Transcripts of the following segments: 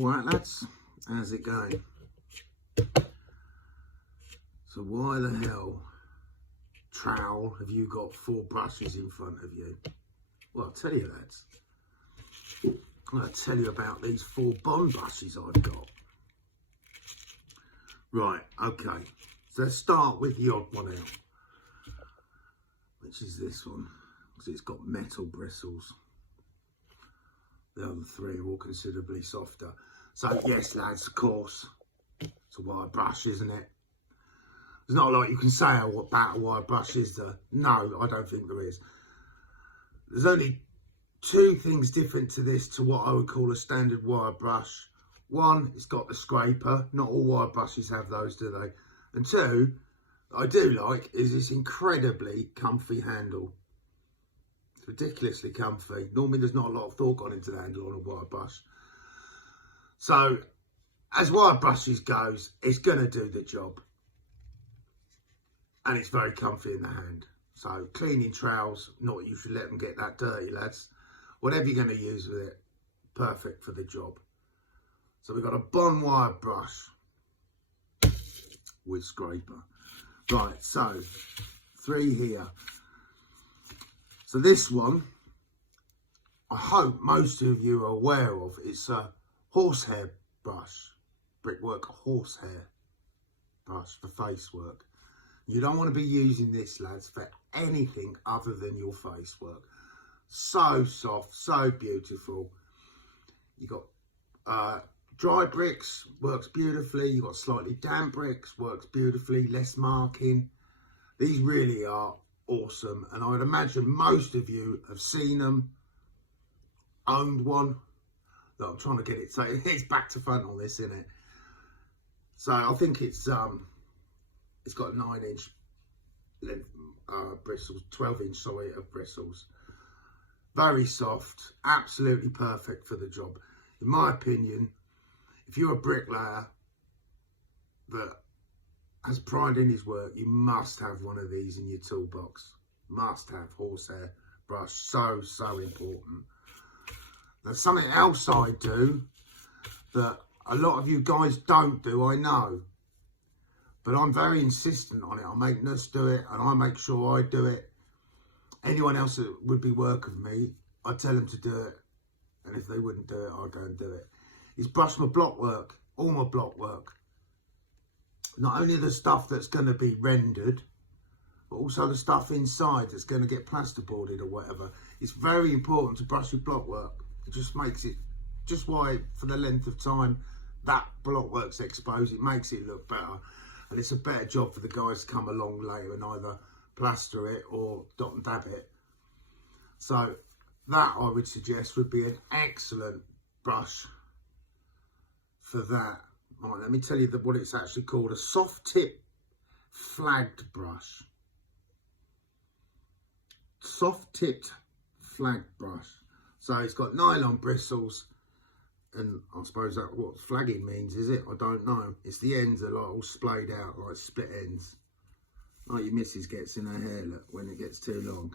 Alright lads, how's it going? So why the hell, trowel, have you got 4 brushes in front of you? Well, I'll tell you lads. I'll tell you about these 4 Bond brushes I've got. Right, okay. So let's start with the odd one out. Which is this one. Because it's got metal bristles. The other 3 are all considerably softer. So yes lads, of course, it's a wire brush, isn't it? There's not a lot you can say about a wire brush, is there? No, I don't think there is. There's only 2 things different to this to what I would call a standard wire brush. One, it's got the scraper. Not all wire brushes have those, do they? And 2, I do like, is this incredibly comfy handle. It's ridiculously comfy. Normally there's not a lot of thought gone into the handle on a wire brush. So, as wire brushes goes, it's going to do the job. And it's very comfy in the hand. So, cleaning trowels, not you should let them get that dirty, lads. Whatever you're going to use with it, perfect for the job. So, we've got a Bond wire brush with scraper. Right, so, 3 here. So this one, I hope most of you are aware of. It's a horsehair brush, brickwork horsehair brush for face work. You don't want to be using this, lads, for anything other than your face work. So soft, so beautiful. You got dry bricks, works beautifully. You got slightly damp bricks, works beautifully, less marking. These really are awesome, and I would imagine most of you have seen them, owned one. Look, I'm trying to get it, so it's back to front on this, isn't it? So I think it's got a 9-inch length bristles, 12-inch sorry of bristles. Very soft, absolutely perfect for the job. In my opinion, if you're a bricklayer that has pride in his work, you must have one of these in your toolbox. Must have horsehair brush. So important. There's something else I do that a lot of you guys don't do, I know. But I'm very insistent on it. I make Nuss do it, and I make sure I do it. Anyone else that would be work with me, I tell them to do it. And if they wouldn't do it, I'll go and do it. It's brush my block work, all my block work. Not only the stuff that's going to be rendered, but also the stuff inside that's going to get plasterboarded or whatever. It's very important to brush your block work. It just makes it, just why for the length of time that block work's exposed, it makes it look better. And it's a better job for the guys to come along later and either plaster it or dot and dab it. So that I would suggest would be an excellent brush for that. Right, let me tell you what it's actually called. A soft tip flagged brush. Soft tipped flagged brush. So it's got nylon bristles, and I suppose that's what flagging means, is it? I don't know. It's the ends are like all splayed out, like split ends. Like your missus gets in her hair, look, when it gets too long.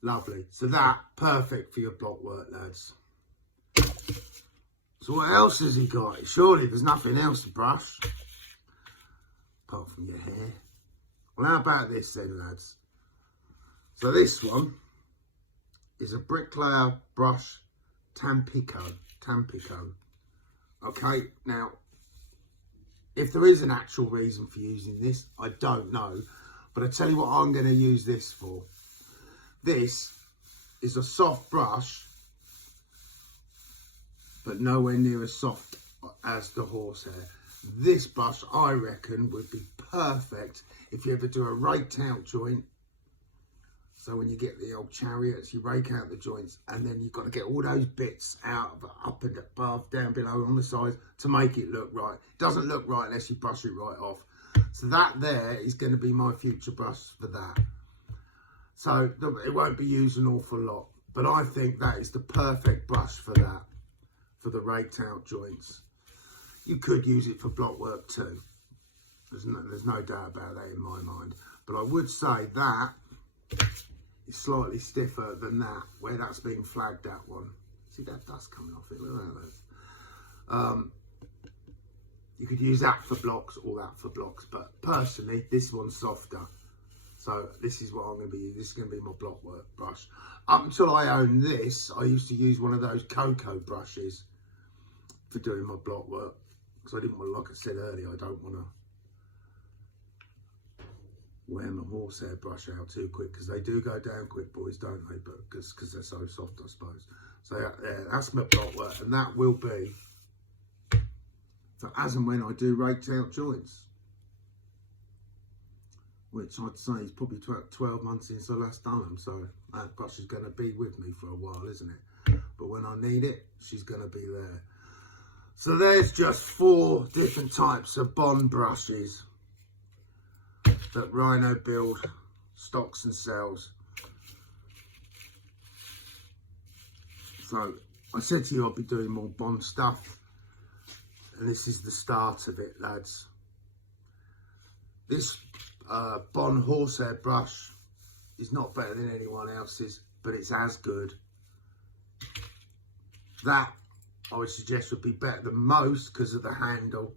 Lovely. So that, perfect for your block work, lads. So what else has he got? Surely there's nothing else to brush, apart from your hair. Well, how about this then, lads? So this one is a Bricklayer Brush Tampico. Okay, now, if there is an actual reason for using this, I don't know. But I tell you what I'm going to use this for. This is a soft brush, but nowhere near as soft as the horsehair. This brush, I reckon, would be perfect if you ever do a raked out joint. So when you get the old chariots, you rake out the joints, and then you've got to get all those bits out of up and above, down below, on the sides to make it look right. It doesn't look right unless you brush it right off. So that there is going to be my future brush for that. So it won't be used an awful lot, but I think that is the perfect brush for that, for the raked out joints. You could use it for block work too. There's no doubt about that in my mind. But I would say that is slightly stiffer than that, where that's been flagged, that one. See that dust coming off it? Look at that. You could use that for blocks or that for blocks, but personally, this one's softer. So this is what I'm going to be using. This is going to be my block work brush. Up until I owned this, I used to use one of those cocoa brushes for doing my block work. Because I didn't want, like I said earlier, I don't want to wear my horsehair brush out too quick, because they do go down quick, boys, don't they? But because they're so soft, I suppose. So yeah, that's my block work, and that will be for as and when I do raked out joints, which I'd say is probably 12 months since I last done them. So that brush is going to be with me for a while, isn't it? But when I need it, she's going to be there. So there's just 4 different types of Bond brushes that Rhino Build stocks and sells. So I said to you I'll be doing more Bond stuff, and this is the start of it, lads. This Bond horsehair brush is not better than anyone else's, but it's as good. That I would suggest would be better than most because of the handle,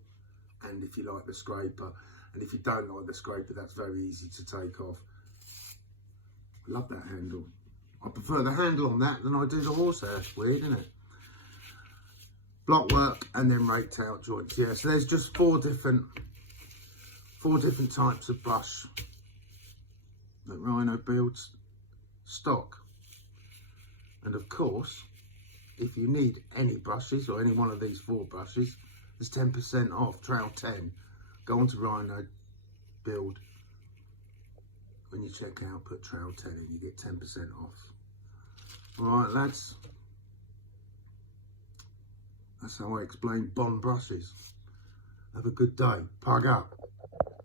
and if you like the scraper. And if you don't like the scraper, that's very easy to take off. I love that handle. I prefer the handle on that than I do the horsehair. Weird, isn't it? Block work and then raked out joints. Yeah, so there's just 4 different types of brush that Rhino builds stock. And of course, if you need any brushes or any one of these 4 brushes, there's 10% off, Trail 10. Go on to Rhino Build. When you check out, put Trail 10 and you get 10% off. Alright, lads. That's how I explain Bond brushes. Have a good day. Pug up.